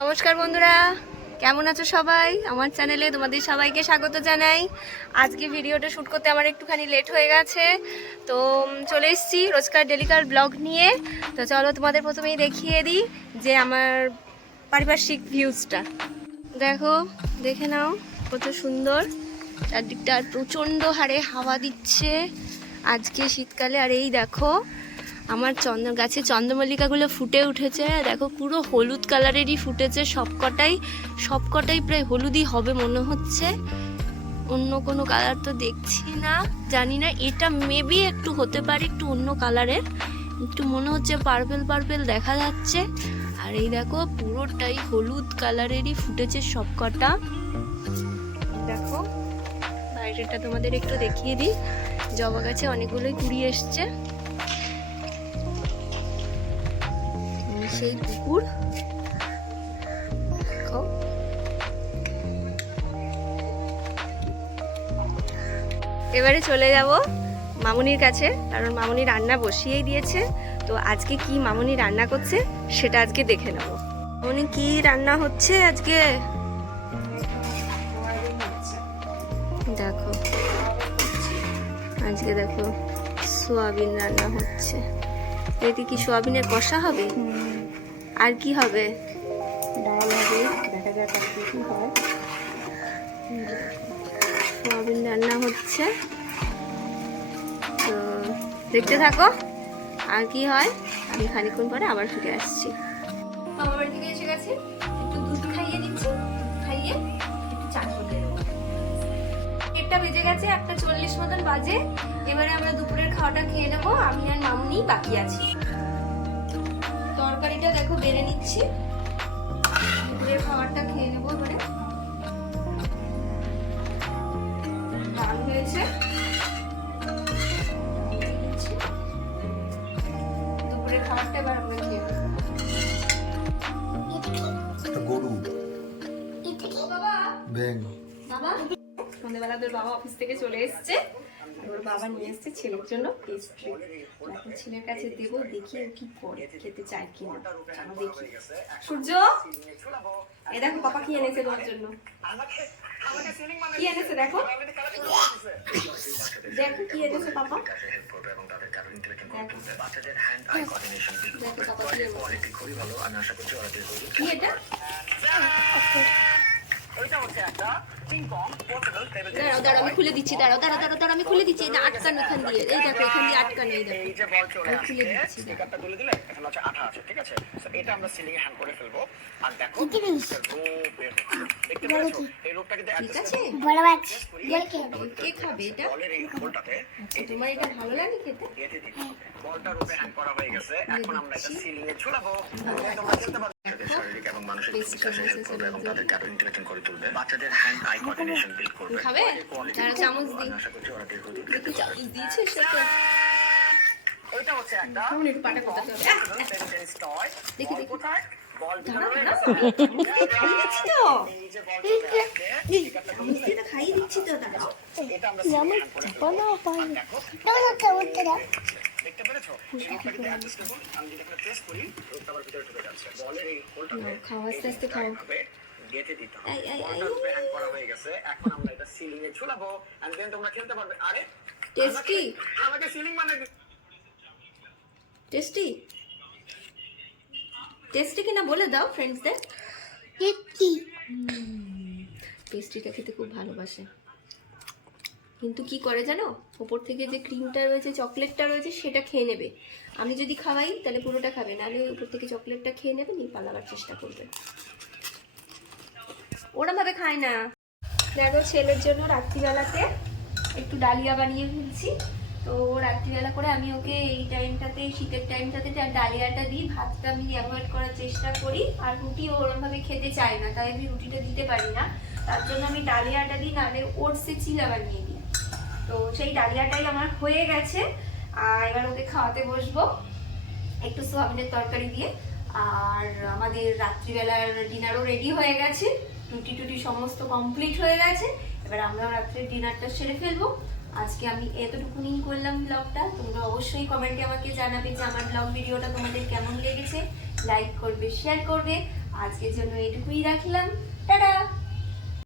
নমস্কার বন্ধুরা, কেমন আছো সবাই? আমার চ্যানেলে তোমাদের সবাইকে স্বাগত জানাই। আজকে ভিডিওটা শ্যুট করতে আমার একটুখানি লেট হয়ে গেছে, তো চলে এসেছি রোজকার ডেলিকার ব্লগ নিয়ে। তো চলো তোমাদের প্রথমেই দেখিয়ে দিই যে আমার পারিপার্শ্বিক ভিউজটা দেখো, দেখে নাও কত সুন্দর চারদিকটা। আর প্রচণ্ড হারে হাওয়া দিচ্ছে আজকে শীতকালে। আর এই দেখো আমার গাছে চন্দ্রমল্লিকাগুলো ফুটে উঠেছে, দেখো পুরো হলুদ কালারেরই ফুটেছে সবকটাই প্রায় হলুদই হবে মনে হচ্ছে, অন্য কোনো কালার তো দেখছি না, জানি না। এটা মেবি একটু হতে পারে একটু অন্য কালারের, একটু মনে হচ্ছে পার্পেল পার্পেল দেখা যাচ্ছে। আর এই দেখো পুরোটাই হলুদ কালারেরই ফুটেছে সবকটা। দেখো বাইরেটা তোমাদের একটু দেখিয়ে দিই, জবা গাছে অনেকগুলোই কুড়ি এসছে। সেই পুকুর দেখো, এবারে চলে যাব মামুনির কাছে, কারণ মামুনি রান্না বসিয়েই দিয়েছে। তো আজকে কি মামুনি রান্না করছে সেটা আজকে দেখে নেব। মামুনি কি রান্না হচ্ছে আজকে দেখো, আজকে দেখো সোয়াবিন রান্না হচ্ছে। এটি কি সোয়াবিনের কষা হবে? আর কি হবে? ডাল হবে, দেখা যাক আজকে কি হয়। সোয়াবিন রান্না হচ্ছে, তো দেখতে থাকো আর কি হয়। আমি খানিকক্ষণ পরে আবার ফিরে আসছি। আমার বাড়ি থেকে এসে গেছে, একটু দুধ খাইয়ে দিচ্ছি, খাইয়ে একটু চা করে দেবো। একটা বেজে গেছে, 1:40 মতন বাজে। এবারে আমরা দুপুরের খাওয়াটা খেয়ে নেবো, আমি আর মামুনি বাকি আছি। তরকারিটা দেখো বেড়ে নিচ্ছি, দুপুরের খাবারটা খেয়ে নেবো এবারে। ডাল হয়েছে, দুপুরের খাবারটা এবার আমরা খেয়ে নেবো। গরু বাবা ব্যাং বাবা সন্ধ্যেবেলা তোর বাবা অফিস থেকে চলে এসছে, ওর বাবা নিয়ে এসছে ছেলের জন্য পেস্ট্রি। এখন ছেলের কাছে দেবো, দেখি ও কি করে, খেতে চায় কিনা। চলো দেখি। সূর্য, এ দেখো পাপা কি এনেছে তোমার জন্য। কি এনেছে দেখো, দেখো কি এনেছে পাপা। কি এটা? দাঁড়াও দাঁড়াও আমি খুলে দিচ্ছি, দাঁড়াও দাঁড়াও দাঁড়াও দাঁড়াও আমি খুলে দিচ্ছি। এটা আটকানো এখান দিয়ে, এই দেখো এখান দিয়ে আটকানো, এই দেখো আমি খুলে দিচ্ছি। স্টিকারটা তুলে দিলে এখানে হচ্ছে আঠা আছে, ঠিক আছে? সো এটা আমরা সিলিং এ হ্যাং করে ফেলবো। আর দেখো রূপ বের হচ্ছে, দেখতে পাচ্ছো? এই রূপটাকে ঠিক আছে, বড় বাচ্চ কে খাবে এটা? বলের এই হোলটাতে আচ্ছা, তোমার এটা ভালো লাগে খেতে? গেঁথে দিতে হবে। বলটা রূপে হ্যাং করা হয়ে গেছে, এখন আমরা এটা সিলিং এ ঝুলাবো। তোমরা খেলতে পারবে। শারীরিক এবং মানসিক বিকাশে হেল্প করবে এবং তাদের ক্যাপাবিলিটি ইন্টারেকশন করে তুলবে। বাচ্চাদের হ্যান্ড আই কোঅর্ডিনেশন বিল্ড করবে। খাবে? তারা চামচ দিই, আশা করছি ওরা দীর্ঘদিন দেখি চামচ দিয়েছে সেটা। এটা হচ্ছে একটা কেমন একটু পাটা করতে হবে। Tennis toy. দেখি দেখি, কোথায় বল দাঁড়াও ভিতরে দাঁড়াও, খাইয়ে দিচ্ছি তো, এই যে বলটা চামচ দিয়ে তো খাইয়ে দিচ্ছি তো, দাঁড়াও। এটা আমরা সিলিং করে ফেলবো। দেখতে পেরেছো? এই রূপটা কিন্তু অ্যাডজাস্টেবল। আমি যদি এখানে প্রেস করি রূপটা আবার ভিতরে ঢুকে যাচ্ছে। বলের এই হোলটাতে খাও আস্তে আস্তে খাও। গেঁথে দিতে হবে। এই, এই, বলটা এই। রূপে হ্যাং করা হয়ে গেছে, এখন আমরা এটা সিলিং এ ঝুলাবো এন্ড দেন তোমরা খেলতে পারবে। আরে টেস্টি আমাকে সিলিং মানে টেস্টি টেস্টি কিনা বলে দাও ফ্রেন্ডসদের। পেস্ট্রিটা খেতে খুব ভালোবাসে, কিন্তু কি করে জানো, ওপর থেকে যে ক্রিমটা রয়েছে চকলেটটা রয়েছে সেটা খেয়ে নেবে। আমি যদি খাওয়াই তাহলে পুরোটা খাবে, নাহলে উপর থেকে চকলেটটা খেয়ে নেবে, নিয়ে পালাবার চেষ্টা করবে। ওরম ভাবে খায় না। দেখো ছেলের জন্য রাত্রিবেলাতে একটু ডালিয়া বানিয়ে ফেলছি। তো রাত্রিবেলা করে আমি ওকে এই টাইমটাতে, শীতের টাইমটাতে ডালিয়াটা দিই, ভাতটা আমি অ্যাভয়েড করার চেষ্টা করি। আর রুটি ওরমভাবে খেতে চাই না, তাই আমি রুটিটা দিতে পারি না, তার জন্য আমি ডালিয়াটা দিই, নাহলে ওটসে চিলা বানিয়ে দিই। তো সেই ডালিয়াটাই আমার হয়ে গেছে, আর এবার ওকে খাওয়াতে বসবো একটু সোয়াবিনের তরকারি দিয়ে। আর আমাদের রাত্রিবেলার ডিনারও রেডি হয়ে গেছে, রুটি টুটি সমস্ত কমপ্লিট হয়ে গেছে। এবার আমরা রাত্রের ডিনারটা সেরে ফেলবো। আজকে আমি এতটুকুনি করলাম ব্লগটা। তোমরা অবশ্যই কমেন্টে আমাকে জানাবে যে আমার ব্লগ ভিডিওটা তোমাদের কেমন লেগেছে। লাইক করবে, শেয়ার করবে, আজকের জন্য এটুকুই রাখলাম। টাটা।